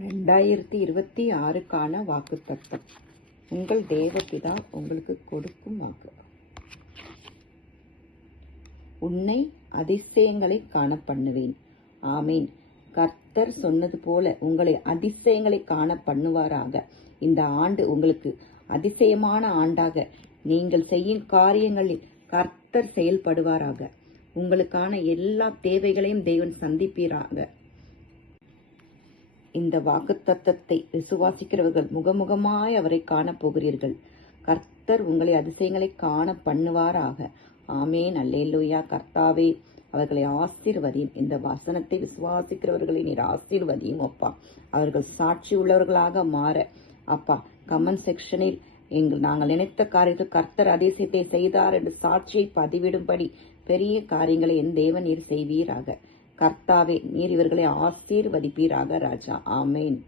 2026க்கான வாக்குத்தத்தம். உங்கள் தேவபிதா உங்களுக்கு கொடுக்கும் வாக்கு. உன்னை அதிசயங்களை காண பண்ணுவேன். ஆமீன். கர்த்தர் சொன்னது போல உங்களை அதிசயங்களை காண பண்ணுவாராக. இந்த ஆண்டு உங்களுக்கு அதிசயமான ஆண்டாக, நீங்கள் செய்யும் காரியங்களில் கர்த்தர் செயல்படுவாராக. உங்களுக்கான எல்லா தேவைகளையும் தேவன் சந்திப்பீராக. இந்த வாக்குத்தத்தத்தை விசுவாசிக்கிறவர்கள் முகமுகமாய் அவரை காணப் போகிறீர்கள். கர்த்தர் உங்களை அதிசயங்களை காண பண்ணுவாராக. ஆமேன். அல்லேலூயா. கர்த்தாவே, அவர்களை ஆசீர்வதியும். இந்த வசனத்தை விசுவாசிக்கிறவர்களை நீர் ஆசீர்வதியும் அப்பா. அவர்கள் சாட்சி உள்ளவர்களாக மாற அப்பா, கமெண்ட் செக்ஷனில் நாங்கள் நினைத்த காரியத்தில் கர்த்தர் அதிசயத்தை செய்தார் என்று சாட்சியை பதிவிடும்படி பெரிய காரியங்களை என் தேவன் நீர் செய்வீராக. கர்த்தாவே, நீர் இவர்களை ஆசீர்வதிப்பீராக ராஜா. ஆமேன்.